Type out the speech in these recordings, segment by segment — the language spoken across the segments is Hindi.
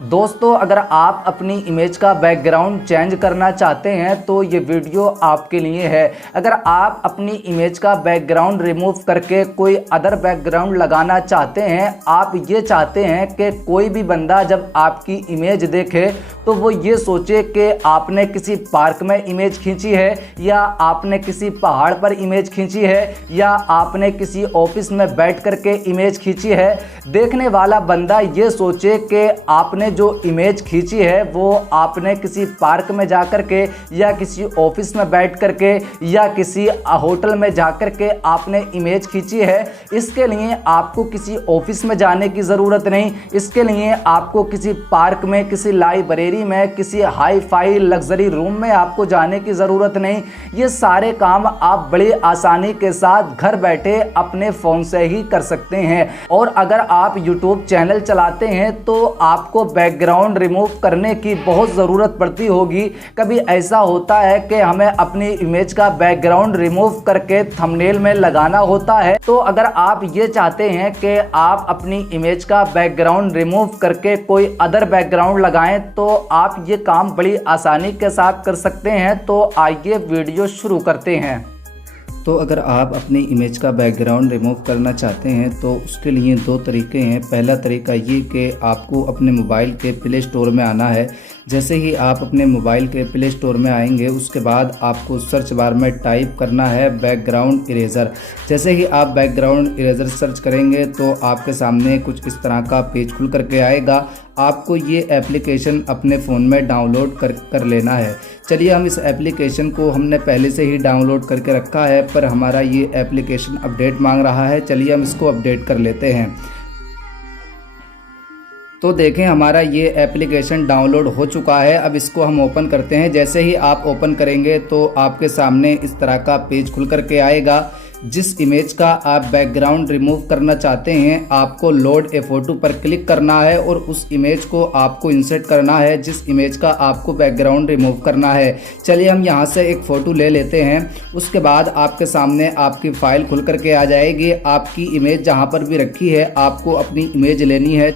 दोस्तों, अगर आप अपनी इमेज का बैकग्राउंड चेंज करना चाहते हैं तो ये वीडियो आपके लिए है। अगर आप अपनी इमेज का बैकग्राउंड रिमूव करके कोई अदर बैकग्राउंड लगाना चाहते हैं, आप ये चाहते हैं कि कोई भी बंदा जब आपकी इमेज देखे तो वो ये सोचे कि आपने किसी पार्क में इमेज खींची है, या आपने किसी पहाड़ पर इमेज खींची है, या आपने किसी ऑफिस में बैठ करके इमेज खींची है। देखने वाला बंदा ये सोचे कि आपने जो इमेज खींची है वो आपने किसी पार्क में जाकर के, या किसी ऑफिस में बैठ करके, या किसी होटल में जाकर के आपने इमेज खींची है। इसके लिए आपको किसी ऑफिस में जाने की ज़रूरत नहीं, इसके लिए आपको किसी पार्क में, किसी लाइब्रेरी में, किसी हाई फाई लग्जरी रूम में आपको जाने की ज़रूरत नहीं। ये सारे काम आप बड़ी आसानी के साथ घर बैठे अपने फ़ोन से ही कर सकते हैं। और अगर आप यूट्यूब चैनल चलाते हैं तो आपको बैकग्राउंड रिमूव करने की बहुत ज़रूरत पड़ती होगी। कभी ऐसा होता है कि हमें अपनी इमेज का बैकग्राउंड रिमूव करके थंबनेल में लगाना होता है। तो अगर आप ये चाहते हैं कि आप अपनी इमेज का बैकग्राउंड रिमूव करके कोई अदर बैकग्राउंड लगाएं तो आप ये काम बड़ी आसानी के साथ कर सकते हैं। तो आइए वीडियो शुरू करते हैं। तो अगर आप अपनी इमेज का बैकग्राउंड रिमूव करना चाहते हैं तो उसके लिए दो तरीके हैं। पहला तरीका ये कि आपको अपने मोबाइल के प्ले स्टोर में आना है। जैसे ही आप अपने मोबाइल के प्ले स्टोर में आएंगे उसके बाद आपको सर्च बार में टाइप करना है बैकग्राउंड इरेज़र। जैसे ही आप बैकग्राउंड इरेज़र सर्च करेंगे तो आपके सामने कुछ इस तरह का पेज खुल करके आएगा। आपको ये एप्लीकेशन अपने फ़ोन में डाउनलोड कर लेना है। चलिए, हम इस एप्लीकेशन को हमने पहले से ही डाउनलोड करके रखा है, पर हमारा ये एप्लीकेशन अपडेट मांग रहा है। चलिए हम इसको अपडेट कर लेते हैं। तो देखें, हमारा ये एप्लीकेशन डाउनलोड हो चुका है। अब इसको हम ओपन करते हैं। जैसे ही आप ओपन करेंगे तो आपके सामने इस तरह का पेज खुल करके आएगा। जिस इमेज का आप बैकग्राउंड रिमूव करना चाहते हैं आपको लोड ए फोटो पर क्लिक करना है और उस इमेज को आपको इंसर्ट करना है जिस इमेज का आपको बैकग्राउंड रिमूव करना है। चलिए हम यहाँ से एक फ़ोटो ले लेते हैं। उसके बाद आपके सामने आपकी फ़ाइल खुल करके आ जाएगी। आपकी इमेज जहाँ पर भी रखी है आपको अपनी इमेज लेनी है।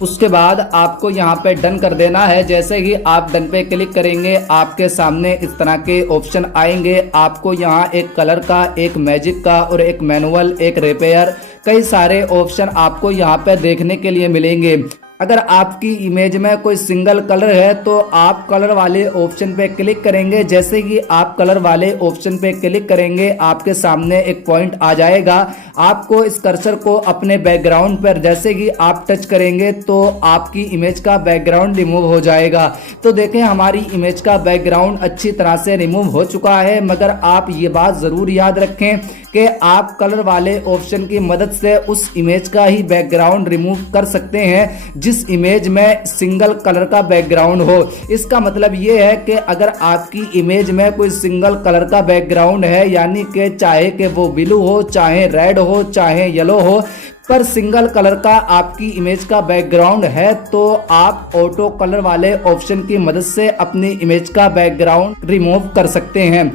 उसके बाद आपको यहाँ पे डन कर देना है। जैसे ही आप डन पे क्लिक करेंगे आपके सामने इस तरह के ऑप्शन आएंगे। आपको यहाँ एक कलर का, एक मैजिक का और एक मैनुअल, एक रिपेयर, कई सारे ऑप्शन आपको यहाँ पे देखने के लिए मिलेंगे। अगर आपकी इमेज में कोई सिंगल कलर है तो आप कलर वाले ऑप्शन पे क्लिक करेंगे। जैसे कि आप कलर वाले ऑप्शन पे क्लिक करेंगे आपके सामने एक पॉइंट आ जाएगा। आपको इस कर्सर को अपने बैकग्राउंड पर जैसे कि आप टच करेंगे तो आपकी इमेज का बैकग्राउंड रिमूव हो जाएगा। तो देखें, हमारी इमेज का बैकग्राउंड अच्छी तरह से रिमूव हो चुका है। मगर आप ये बात ज़रूर याद रखें कि आप कलर वाले ऑप्शन की मदद से उस इमेज का ही बैकग्राउंड रिमूव कर सकते हैं जिस इमेज में सिंगल कलर का बैकग्राउंड हो। इसका मतलब ये है कि अगर आपकी इमेज में कोई सिंगल कलर का बैकग्राउंड है, यानी कि चाहे कि वो ब्लू हो, चाहे रेड हो, चाहे येलो हो, पर सिंगल कलर का आपकी इमेज का बैकग्राउंड है, तो आप ऑटो कलर वाले ऑप्शन की मदद से अपनी इमेज का बैकग्राउंड रिमूव कर सकते हैं।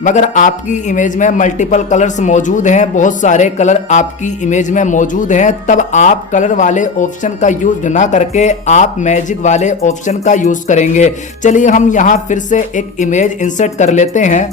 मगर आपकी इमेज में मल्टीपल कलर्स मौजूद हैं, बहुत सारे कलर आपकी इमेज में मौजूद हैं, तब आप कलर वाले ऑप्शन का यूज ना करके आप मैजिक वाले ऑप्शन का यूज करेंगे। चलिए हम यहाँ फिर से एक इमेज इंसर्ट कर लेते हैं।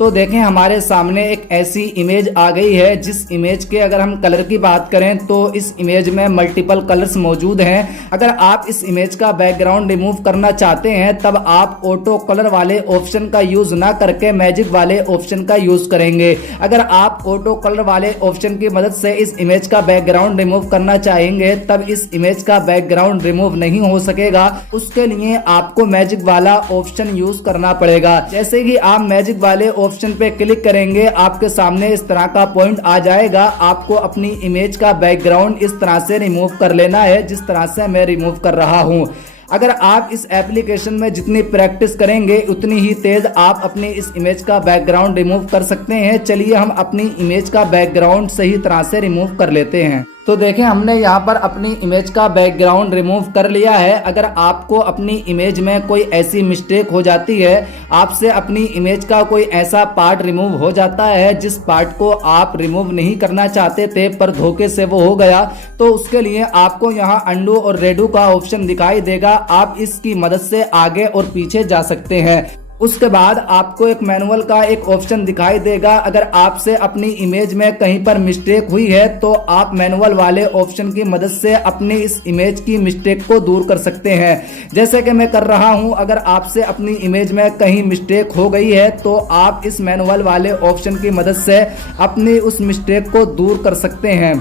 तो देखें, हमारे सामने एक ऐसी इमेज आ गई है जिस इमेज के अगर हम कलर की बात करें तो इस इमेज में मल्टीपल कलर्स मौजूद हैं। अगर आप इस इमेज का बैकग्राउंड रिमूव करना चाहते हैं तब आप ऑटो कलर वाले ऑप्शन का यूज ना करके मैजिक वाले ऑप्शन का यूज करेंगे। अगर आप ऑटो कलर वाले ऑप्शन की मदद से इस इमेज का बैकग्राउंड रिमूव करना चाहेंगे तब इस इमेज का बैकग्राउंड रिमूव नहीं हो सकेगा। उसके लिए आपको मैजिक वाला ऑप्शन यूज करना पड़ेगा। जैसे कि आप मैजिक वाले ऑप्शन पे क्लिक करेंगे आपके सामने इस तरह का पॉइंट आ जाएगा। आपको अपनी इमेज का बैकग्राउंड इस तरह से रिमूव कर लेना है जिस तरह से मैं रिमूव कर रहा हूं। अगर आप इस एप्लीकेशन में जितनी प्रैक्टिस करेंगे उतनी ही तेज आप अपनी इस इमेज का बैकग्राउंड रिमूव कर सकते हैं। चलिए हम अपनी इमेज का बैकग्राउंड सही तरह से रिमूव कर लेते हैं। तो देखें हमने यहाँ पर अपनी इमेज का बैकग्राउंड रिमूव कर लिया है। अगर आपको अपनी इमेज में कोई ऐसी मिस्टेक हो जाती है, आपसे अपनी इमेज का कोई ऐसा पार्ट रिमूव हो जाता है जिस पार्ट को आप रिमूव नहीं करना चाहते थे पर धोखे से वो हो गया, तो उसके लिए आपको यहाँ अंडू और रेडू का ऑप्शन दिखाई देगा। आप इसकी मदद से आगे और पीछे जा सकते हैं। उसके बाद आपको एक मैनुअल का एक ऑप्शन दिखाई देगा। अगर आपसे अपनी इमेज में कहीं पर मिस्टेक हुई है तो आप मैनुअल वाले ऑप्शन की मदद से अपनी इस इमेज की मिस्टेक को दूर कर सकते हैं, जैसे कि मैं कर रहा हूं। अगर आपसे अपनी इमेज में कहीं मिस्टेक हो गई है तो आप इस मैनुअल वाले ऑप्शन की मदद से अपनी उस मिस्टेक को दूर कर सकते हैं।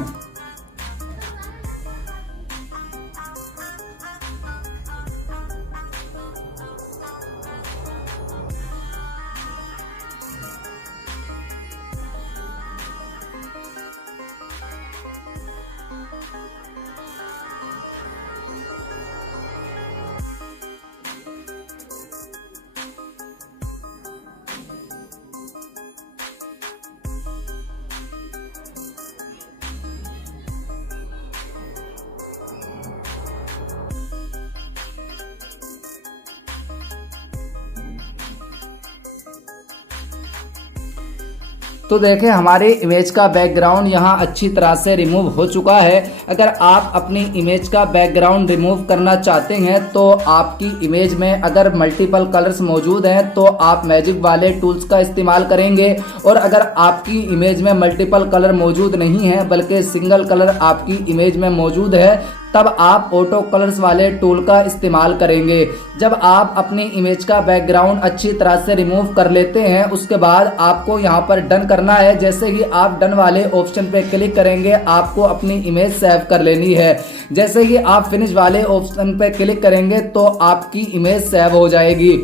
तो देखें हमारे इमेज का बैकग्राउंड यहाँ अच्छी तरह से रिमूव हो चुका है। अगर आप अपनी इमेज का बैकग्राउंड रिमूव करना चाहते हैं तो आपकी इमेज में अगर मल्टीपल कलर्स मौजूद हैं तो आप मैजिक वाले टूल्स का इस्तेमाल करेंगे, और अगर आपकी इमेज में मल्टीपल कलर मौजूद नहीं है बल्कि सिंगल कलर आपकी इमेज में मौजूद है, तब आप ऑटो कलर्स वाले टूल का इस्तेमाल करेंगे। जब आप अपनी इमेज का बैकग्राउंड अच्छी तरह से रिमूव कर लेते हैं उसके बाद आपको यहाँ पर डन करना है। जैसे ही आप डन वाले ऑप्शन पे क्लिक करेंगे आपको अपनी इमेज सेव कर लेनी है। जैसे ही आप फिनिश वाले ऑप्शन पे क्लिक करेंगे तो आपकी इमेज सेव हो जाएगी।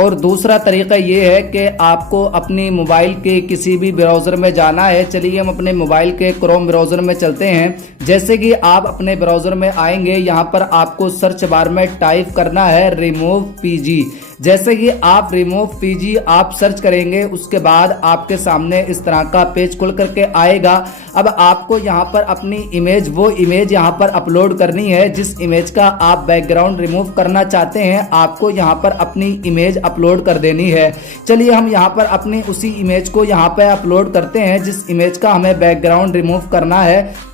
और दूसरा तरीका ये है कि आपको अपनी मोबाइल के किसी भी ब्राउज़र में जाना है। चलिए हम अपने मोबाइल के क्रोम ब्राउज़र में चलते हैं। जैसे कि आप अपने ब्राउज़र में आएंगे, यहाँ पर आपको सर्च बार में टाइप करना है रिमूव पीजी। जैसे कि आप रिमूव पीजी आप सर्च करेंगे उसके बाद आपके सामने इस तरह का पेज खुल करके आएगा। अब आपको यहाँ पर अपनी इमेज, वो इमेज यहाँ पर अपलोड करनी है जिस इमेज का आप बैकग्राउंड रिमूव करना चाहते हैं। आपको यहाँ पर अपनी इमेज अपलोड कर देनी है। चलिए हम यहाँ पर अपनी उसी इमेज को यहाँ पे अपलोड करते हैं जिस इमेज का हमें बैकग्राउंड रिमूव करना है।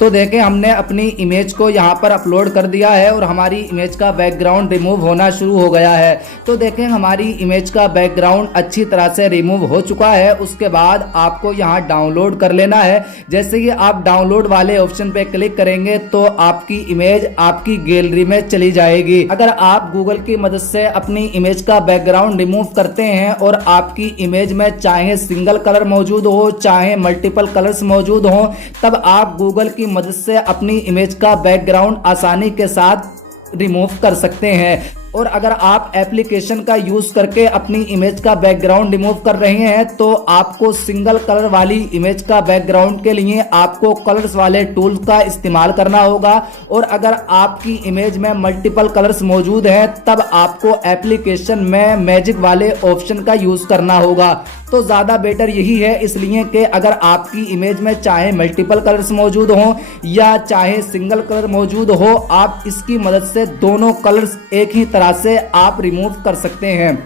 तो देखें हमने अपनी इमेज को यहाँ पर अपलोड कर दिया है और हमारी इमेज का बैकग्राउंड रिमूव होना शुरू हो गया है। तो देखें हमारी इमेज का बैकग्राउंड अच्छी तरह से रिमूव हो चुका है। उसके बाद आपको यहाँ डाउनलोड कर लेना है। जैसे कि आप डाउनलोड वाले ऑप्शन पे क्लिक करेंगे तो आपकी इमेज आपकी गैलरी में चली जाएगी। अगर आप गूगल की मदद से अपनी इमेज का बैकग्राउंड रिमूव करते हैं और आपकी इमेज में चाहे सिंगल कलर मौजूद हो चाहे मल्टीपल कलर्स मौजूद हो, तब आप गूगल की मदद से अपनी इमेज का बैकग्राउंड आसानी के साथ रिमूव कर सकते हैं। और अगर आप एप्लीकेशन का यूज करके अपनी इमेज का बैकग्राउंड रिमूव कर रहे हैं तो आपको सिंगल कलर वाली इमेज का बैकग्राउंड के लिए आपको कलर्स वाले टूल्स का इस्तेमाल करना होगा। और अगर आपकी इमेज में मल्टीपल कलर्स मौजूद हैं तब आपको एप्लीकेशन में मैजिक वाले ऑप्शन का यूज करना होगा। तो ज़्यादा बेटर यही है, इसलिए कि अगर आपकी इमेज में चाहे मल्टीपल कलर्स मौजूद हों या चाहे सिंगल कलर मौजूद हो, आप इसकी मदद से दोनों कलर्स एक ही तरह से आप रिमूव कर सकते हैं।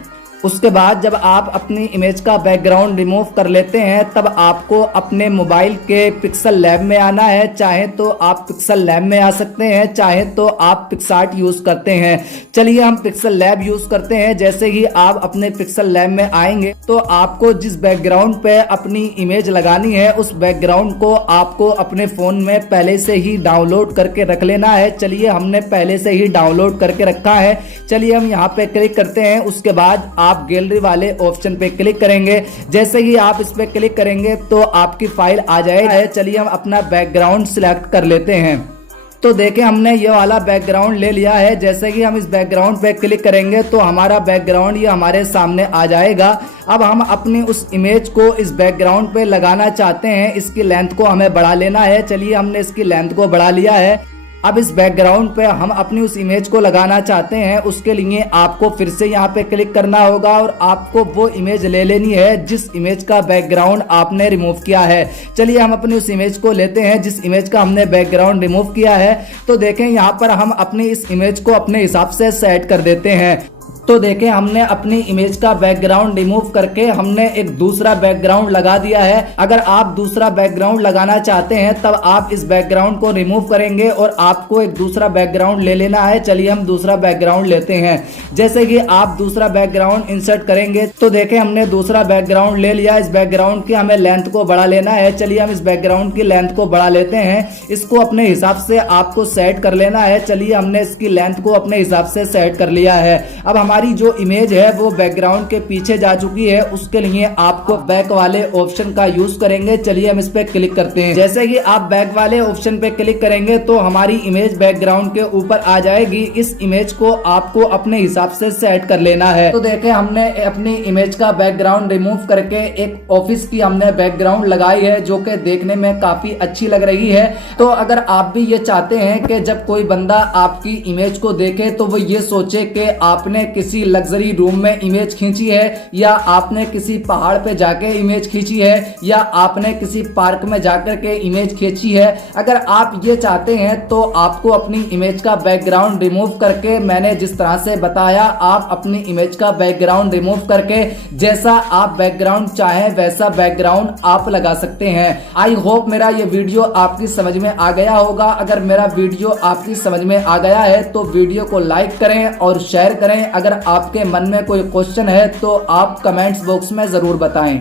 उसके बाद जब आप अपनी इमेज का बैकग्राउंड रिमूव कर लेते हैं तब आपको अपने मोबाइल के पिक्सल लैब में आना है। चाहे तो आप पिक्सल लैब में आ सकते हैं, चाहे तो आप पिक्सार्ट यूज करते हैं। चलिए हम पिक्सल लैब यूज करते हैं। जैसे ही आप अपने पिक्सल लैब में आएंगे तो आपको जिस बैकग्राउंड पे अपनी इमेज लगानी है उस बैकग्राउंड को आपको अपने फोन में पहले से ही डाउनलोड करके रख लेना है। चलिए हमने पहले से ही डाउनलोड करके रखा है। चलिए हम यहाँ पे क्लिक करते हैं। उसके बाद आप गैलरी वाले ऑप्शन पे क्लिक करेंगे। जैसे ही आप इस पे क्लिक करेंगे तो आपकी फाइल आ जाएगी। चलिए हम अपना बैकग्राउंड सिलेक्ट कर लेते हैं। तो देखें हमने ये वाला बैकग्राउंड ले लिया है। जैसे कि हम इस बैकग्राउंड पे क्लिक करेंगे तो हमारा बैकग्राउंड ये हमारे सामने आ जाएगा। अब हम अपनी उस इमेज को इस बैकग्राउंड पे लगाना चाहते हैं। इसकी लेंथ को हमें बढ़ा लेना है। चलिए हमने इसकी लेंथ को बढ़ा लिया है। अब इस बैकग्राउंड पे हम अपनी उस इमेज को लगाना चाहते हैं, उसके लिए आपको फिर से यहाँ पे क्लिक करना होगा और आपको वो इमेज ले लेनी है जिस इमेज का बैकग्राउंड आपने रिमूव किया है। चलिए हम अपनी उस इमेज को लेते हैं जिस इमेज का हमने बैकग्राउंड रिमूव किया है। तो देखें यहाँ पर हम अपनी इस इमेज को अपने हिसाब से सेट कर देते हैं। तो देखें हमने अपनी इमेज का बैकग्राउंड रिमूव करके हमने एक दूसरा बैकग्राउंड लगा दिया है। अगर आप दूसरा बैकग्राउंड लगाना चाहते हैं तब आप इस बैकग्राउंड को रिमूव करेंगे और आपको एक दूसरा बैकग्राउंड ले लेना है। चलिए हम दूसरा बैकग्राउंड लेते हैं। जैसे कि आप दूसरा बैकग्राउंड इंसर्ट करेंगे तो देखें हमने दूसरा बैकग्राउंड ले लिया। इस बैकग्राउंड की हमें लेंथ को बढ़ा लेना है। चलिए हम इस बैकग्राउंड की लेंथ को बढ़ा लेते हैं। इसको अपने हिसाब से आपको सेट कर लेना है। चलिए हमने इसकी लेंथ को अपने हिसाब से सेट कर लिया है। अब हमारी जो इमेज है वो बैकग्राउंड के पीछे जा चुकी है। उसके लिए आपको बैक वाले ऑप्शन का यूज करेंगे। चलिए हम इस पे क्लिक करते हैं। जैसे कि आप बैक वाले ऑप्शन पे क्लिक करेंगे तो हमारी इमेज बैकग्राउंड के ऊपर आ जाएगी। इस इमेज को आपको अपने हिसाब से सेट कर लेना है। तो देखें हमने अपनी इमेज का बैकग्राउंड रिमूव करके एक ऑफिस की हमने बैकग्राउंड लगाई है जो कि देखने में काफी अच्छी लग रही है। तो अगर आप भी ये चाहते हैं कि जब कोई बंदा आपकी इमेज को देखे तो वो ये सोचे कि आपने किसी लग्जरी रूम में इमेज खींची है या आपने किसी पहाड़ पे जाके इमेज खींची है या आपने किसी पार्क में जाकर के इमेज खींची है। अगर आप ये चाहते हैं तो आपको अपनी इमेज का बैकग्राउंड रिमूव करके मैंने जिस तरह से बताया आप अपनी इमेज का बैकग्राउंड रिमूव करके जैसा आप बैकग्राउंड चाहें वैसा बैकग्राउंड आप लगा सकते हैं। आई होप मेरा ये वीडियो आपकी समझ में आ गया होगा। अगर मेरा वीडियो आपकी समझ में आ गया है तो वीडियो को लाइक करें और शेयर करें। अगर आपके मन में कोई क्वेश्चन है तो आप कमेंट्स बॉक्स में जरूर बताएं।